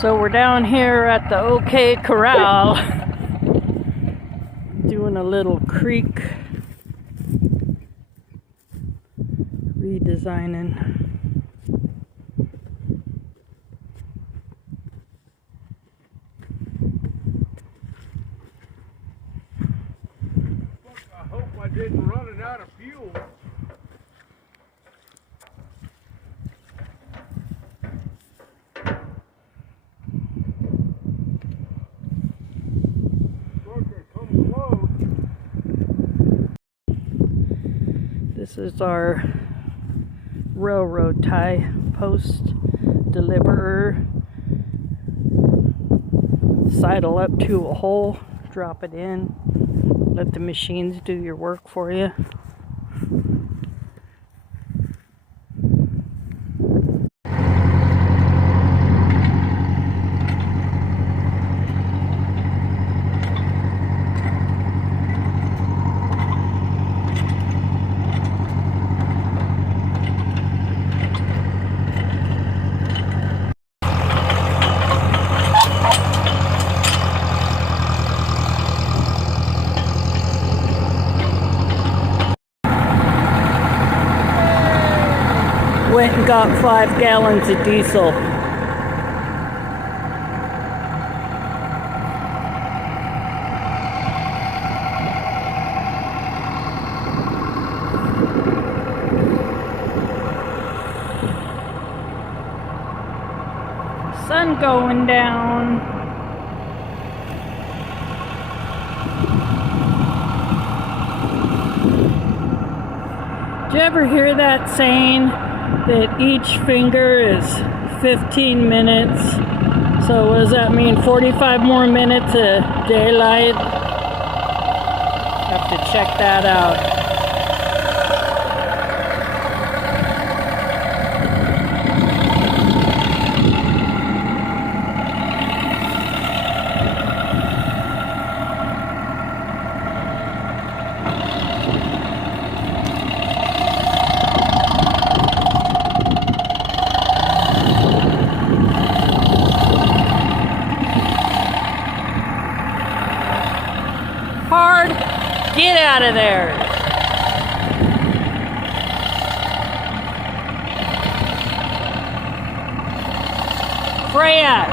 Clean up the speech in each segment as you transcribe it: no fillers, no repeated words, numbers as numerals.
So we're down here at the OK Corral doing a little creek redesigning. I hope I didn't run it out of fuel. This is our railroad tie post deliverer. Sidle up to a hole, drop it in, let the machines do your work for you. Went and got 5 gallons of diesel. Sun going down. Did you ever hear that saying that each finger is 15 minutes? So what does that mean? 45 more minutes of daylight? Have to check that out. Hard, get out of there. Freya,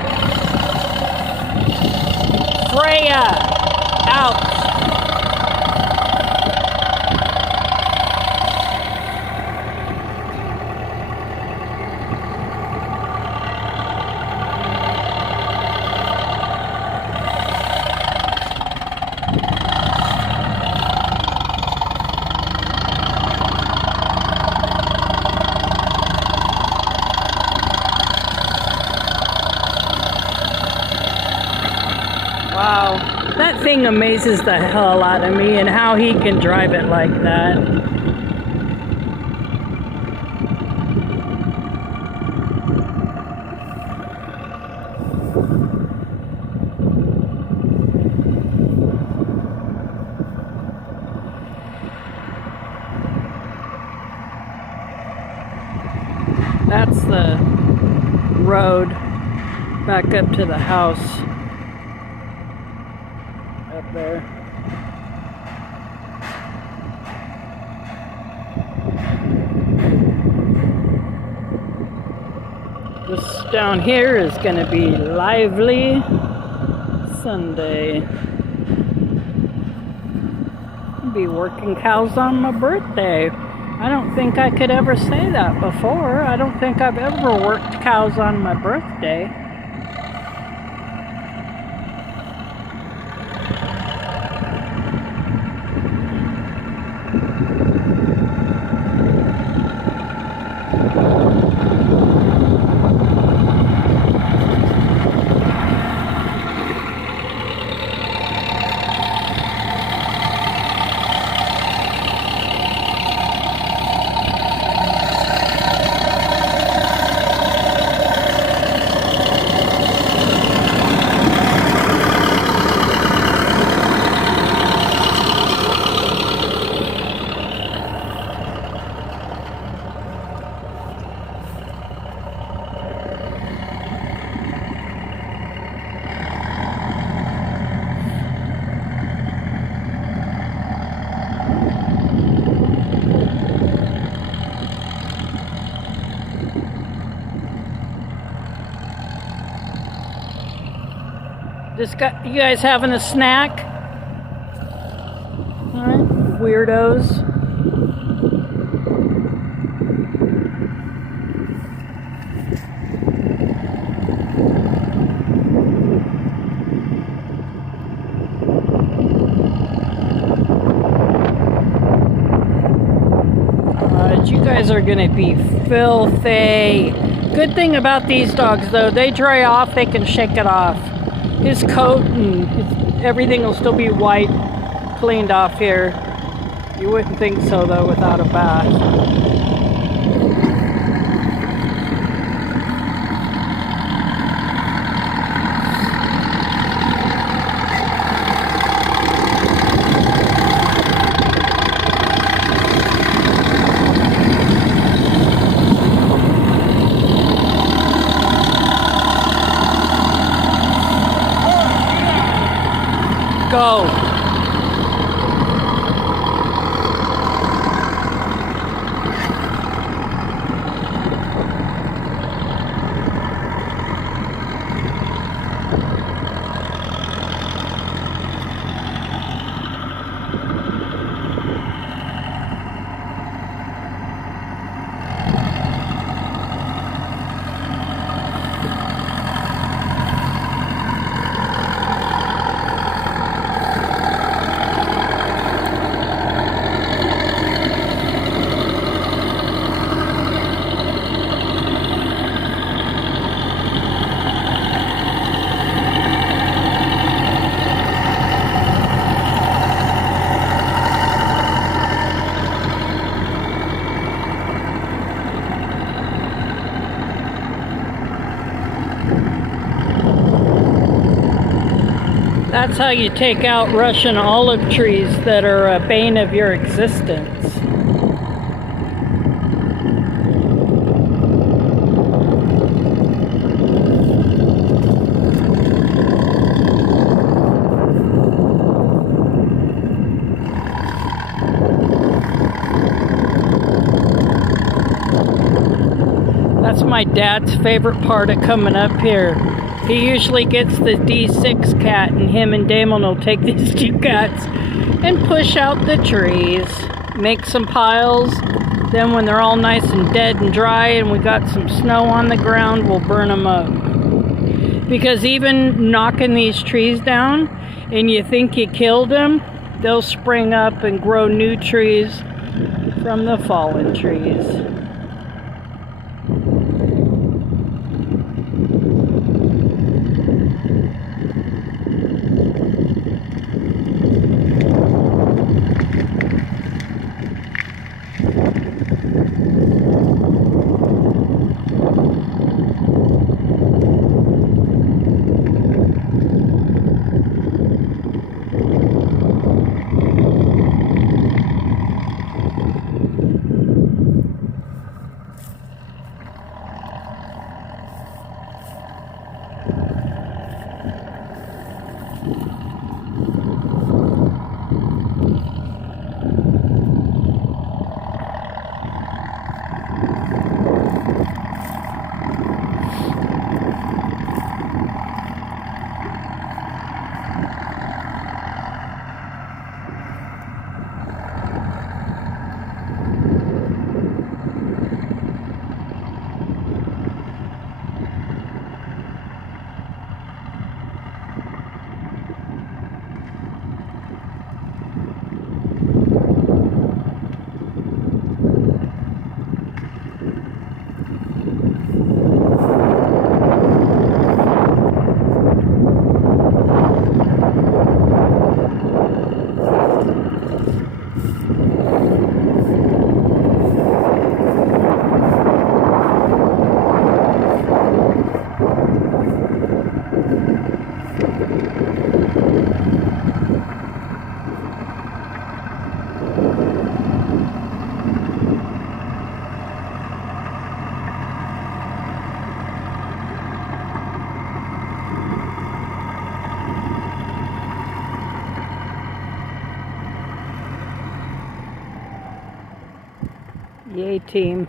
out. Wow, that thing amazes the hell out of me, and how he can drive it like that. That's the road back up to the house. Up there. This down here is going to be Lively Sunday. I'll be working cows on my birthday. I don't think I could ever say that before. I don't think I've ever worked cows on my birthday. You guys having a snack? All right, weirdos. You guys are gonna be filthy. Good thing about these dogs though, they dry off, they can shake it off. His coat and everything will still be white, cleaned off here. You wouldn't think so though without a bath. Go. That's how you take out Russian olive trees that are a bane of your existence. That's my dad's favorite part of coming up here. He usually gets the D6 cat, and him and Damon will take these two cats and push out the trees, make some piles. Then when they're all nice and dead and dry and we got some snow on the ground, we'll burn them up. Because even knocking these trees down and you think you killed them, they'll spring up and grow new trees from the fallen trees. Yay, team.